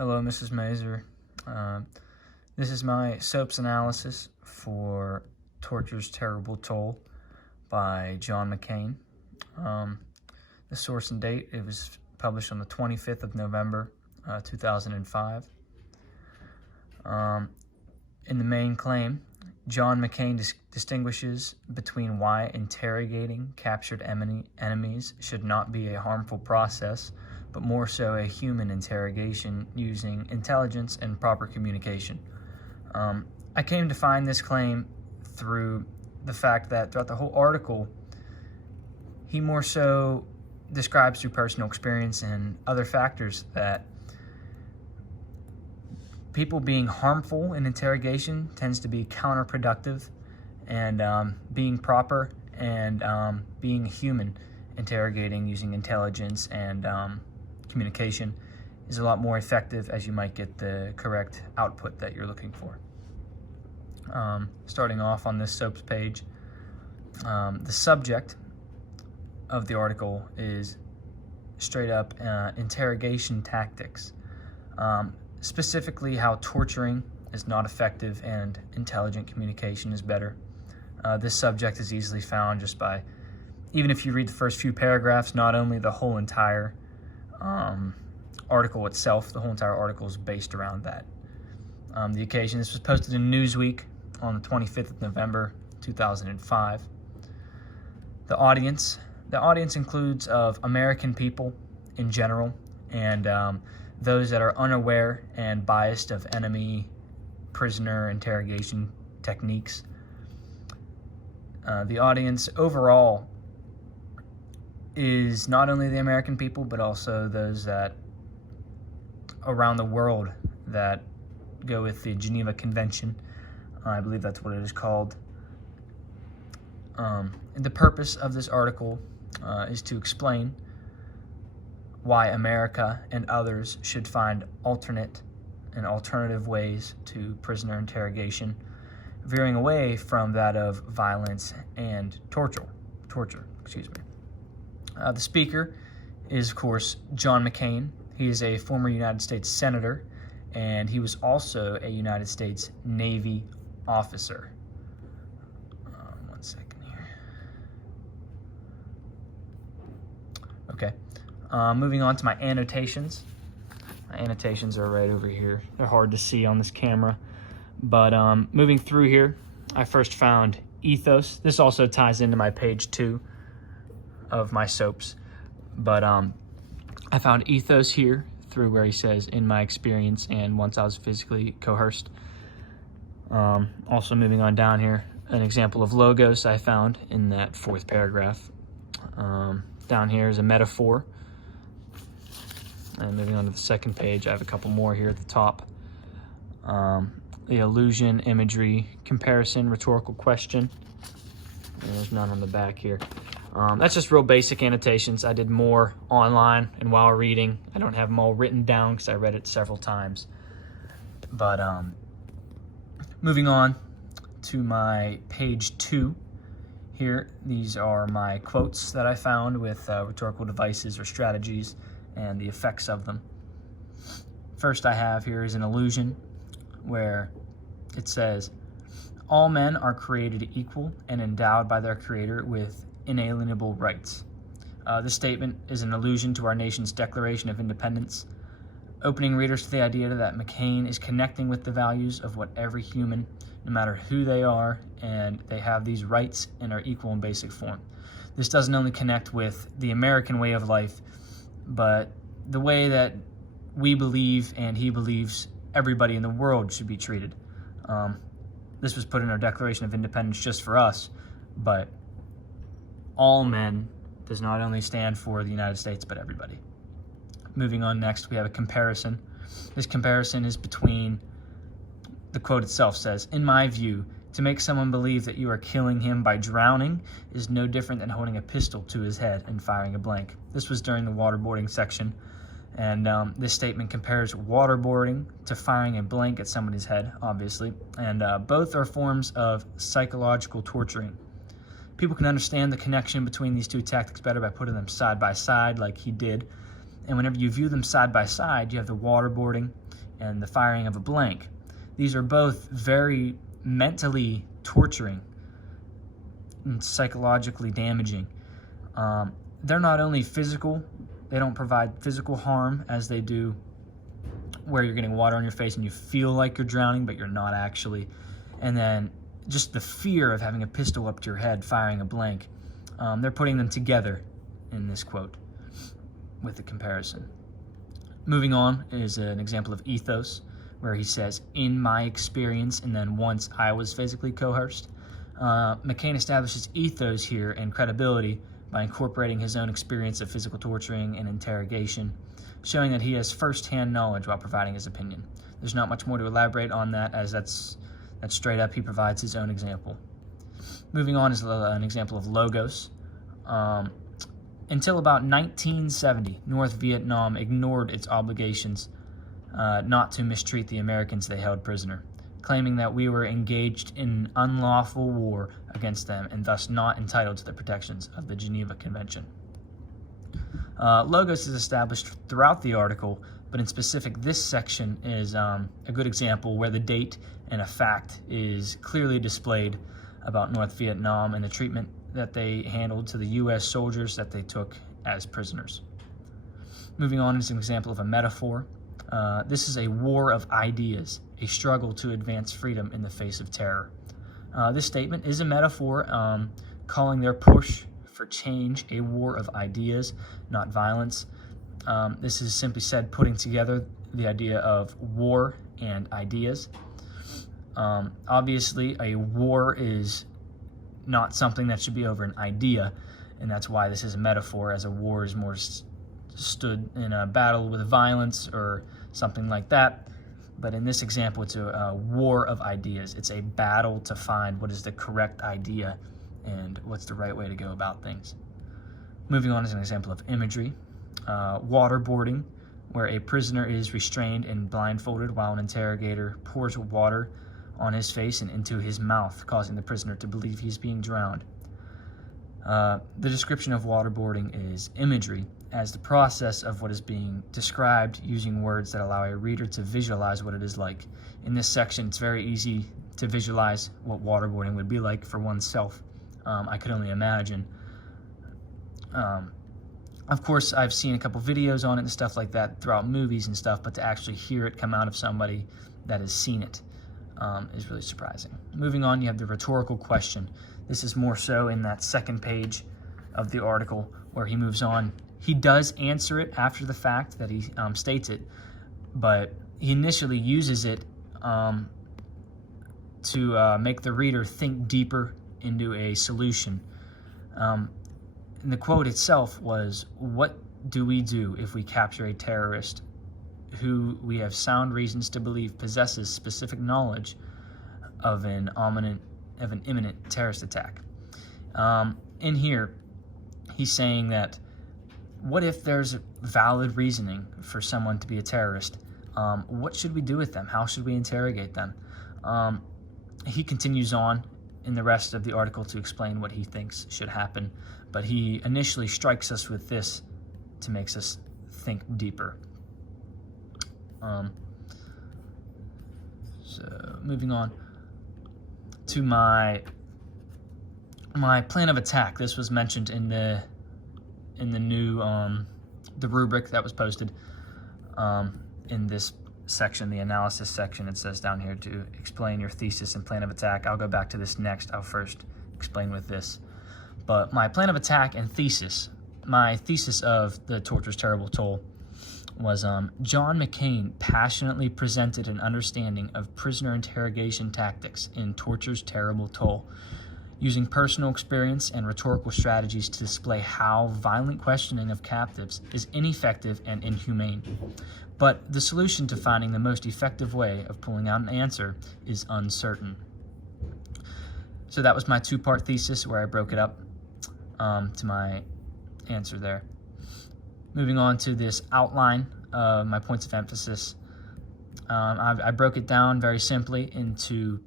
Hello, Mrs. Mazer. This is my SOAPS analysis for Torture's Terrible Toll by John McCain. The source and date, it was published on the 25th of November, 2005. In the main claim, John McCain distinguishes between why interrogating captured enemies should not be a harmful process, but more so a human interrogation using intelligence and proper communication. I came to find this claim through the fact that throughout the whole article, he more so describes through personal experience and other factors that people being harmful in interrogation tends to be counterproductive, and being proper and being human interrogating using intelligence and communication is a lot more effective, as you might get the correct output that you're looking for. Starting off on this SOAPS page, the subject of the article is straight up interrogation tactics, specifically how torturing is not effective and intelligent communication is better. This subject is easily found just by, even if you read the first few paragraphs, not only the whole entire article itself, the whole entire article is based around that. The occasion, this was posted in Newsweek on the 25th of November, 2005. The audience includes of American people in general, and those that are unaware and biased of enemy prisoner interrogation techniques. The audience overall is not only the American people, but also those that around the world that go with the Geneva Convention. I believe that's what it is called. And the purpose of this article is to explain why America and others should find alternative ways to prisoner interrogation, veering away from that of violence and torture. The speaker is, of course, John McCain. He is a former United States Senator, and he was also a United States Navy officer. One second here. Okay. Moving on to my annotations. My annotations are right over here. They're hard to see on this camera. But moving through here, I first found ethos. This also ties into my page 2 of my SOAPS. But I found ethos here through where he says, in my experience and once I was physically coerced. Also moving on down here, an example of logos I found in that 4th paragraph. Down here is a metaphor. And moving on to the 2nd page, I have a couple more here at the top. The illusion, imagery, comparison, rhetorical question. And there's none on the back here. That's just real basic annotations. I did more online and while reading. I don't have them all written down because I read it several times. But moving on to my page 2 here, these are my quotes that I found with rhetorical devices or strategies and the effects of them. First I have here is an illusion, where it says, all men are created equal and endowed by their Creator with inalienable rights. This statement is an allusion to our nation's Declaration of Independence, opening readers to the idea that McCain is connecting with the values of what every human, no matter who they are, and they have these rights and are equal in basic form. This doesn't only connect with the American way of life, but the way that we believe and he believes everybody in the world should be treated. This was put in our Declaration of Independence just for us, but all men does not only stand for the United States, but everybody. Moving on next, we have a comparison. This comparison is between, the quote itself says, in my view, to make someone believe that you are killing him by drowning is no different than holding a pistol to his head and firing a blank. This was during the waterboarding section, and this statement compares waterboarding to firing a blank at somebody's head, obviously, and both are forms of psychological torturing. People can understand the connection between these two tactics better by putting them side by side like he did, And whenever you view them side by side, you have the waterboarding and the firing of a blank. These are both very mentally torturing and psychologically damaging. They're not only physical, they don't provide physical harm as they do where you're getting water on your face and you feel like you're drowning, but you're not actually. And then just the fear of having a pistol up to your head, firing a blank. They're putting them together in this quote with the comparison. Moving on is an example of ethos, where he says, in my experience, and then once I was physically coerced. McCain establishes ethos here and credibility by incorporating his own experience of physical torturing and interrogation, showing that he has first-hand knowledge while providing his opinion. There's not much more to elaborate on that, as that's straight up. He provides his own example. Moving on is an example of logos. Until about 1970, North Vietnam ignored its obligations not to mistreat the Americans they held prisoner, claiming that we were engaged in unlawful war against them and thus not entitled to the protections of the Geneva Convention. Logos is established throughout the article, but in specific, this section is a good example where the date and a fact is clearly displayed about North Vietnam and the treatment that they handled to the U.S. soldiers that they took as prisoners. Moving on is an example of a metaphor. This is a war of ideas, a struggle to advance freedom in the face of terror. This statement is a metaphor calling their push for change a war of ideas, not violence. This is simply said putting together the idea of war and ideas. Obviously, a war is not something that should be over an idea, and that's why this is a metaphor, as a war is more stood in a battle with violence or something like that. But in this example, it's a war of ideas. It's a battle to find what is the correct idea and what's the right way to go about things. Moving on is an example of imagery. Waterboarding, where a prisoner is restrained and blindfolded while an interrogator pours water on his face and into his mouth, causing the prisoner to believe he's being drowned. The description of waterboarding is imagery, as the process of what is being described using words that allow a reader to visualize what it is like. In this section, it's very easy to visualize what waterboarding would be like for oneself. I could only imagine. Of course, I've seen a couple videos on it and stuff like that throughout movies and stuff, but to actually hear it come out of somebody that has seen it is really surprising. Moving on, you have the rhetorical question. This is more so in that second page of the article where he moves on. He does answer it after the fact that he states it, but he initially uses it to make the reader think deeper into a solution. And the quote itself was, "What do we do if we capture a terrorist who we have sound reasons to believe possesses specific knowledge of an imminent terrorist attack?" In here, he's saying that what if there's valid reasoning for someone to be a terrorist? What should we do with them? How should we interrogate them? He continues on in the rest of the article to explain what he thinks should happen, but he initially strikes us with this to make us think deeper. So moving on to my plan of attack. This was mentioned in the new the rubric that was posted in this section, the analysis section. It says down here to explain your thesis and plan of attack. I'll go back to this next. I'll first explain with this. But my plan of attack and thesis, my thesis of The Torture's Terrible Toll was John McCain passionately presented an understanding of prisoner interrogation tactics in Torture's Terrible Toll, using personal experience and rhetorical strategies to display how violent questioning of captives is ineffective and inhumane. But the solution to finding the most effective way of pulling out an answer is uncertain. So that was my two-part thesis where I broke it up to my answer there. Moving on to this outline of my points of emphasis. I broke it down very simply into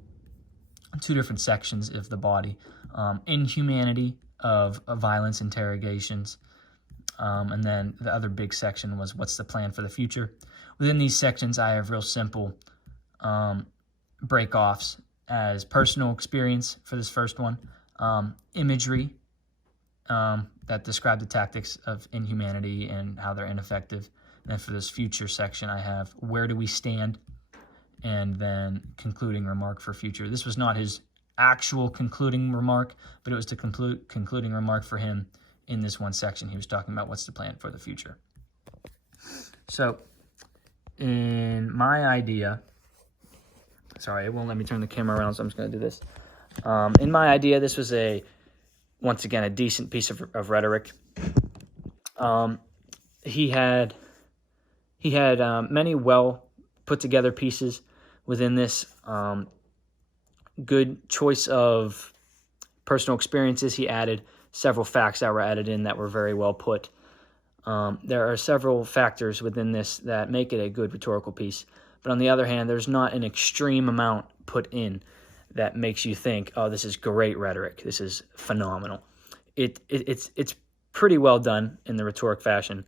two different sections of the body. Inhumanity of violence interrogations, And then the other big section was what's the plan for the future. Within these sections, I have real simple break-offs as personal experience for this first one, imagery that describe the tactics of inhumanity and how they're ineffective. And then for this future section, I have where do we stand, and then concluding remark for future. This was not his actual concluding remark, but it was the concluding remark for him in this one section. He was talking about what's the plan for the future. So in my idea, sorry, it won't let me turn the camera around, so I'm just going to do this. In my idea, this was once again, a decent piece of rhetoric. He had many well put together pieces within this. Good choice of personal experiences. He added several facts that were added in that were very well put. There are several factors within this that make it a good rhetorical piece. But on the other hand, there's not an extreme amount put in that makes you think, oh, this is great rhetoric. This is phenomenal. It's pretty well done in the rhetoric fashion.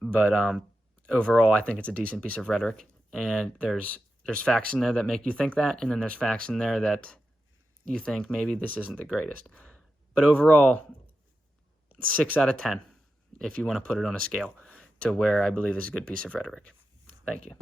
But overall, I think it's a decent piece of rhetoric. And there's facts in there that make you think that, and then there's facts in there that you think maybe this isn't the greatest. But overall, 6 out of 10, if you want to put it on a scale to where I believe this is a good piece of rhetoric. Thank you.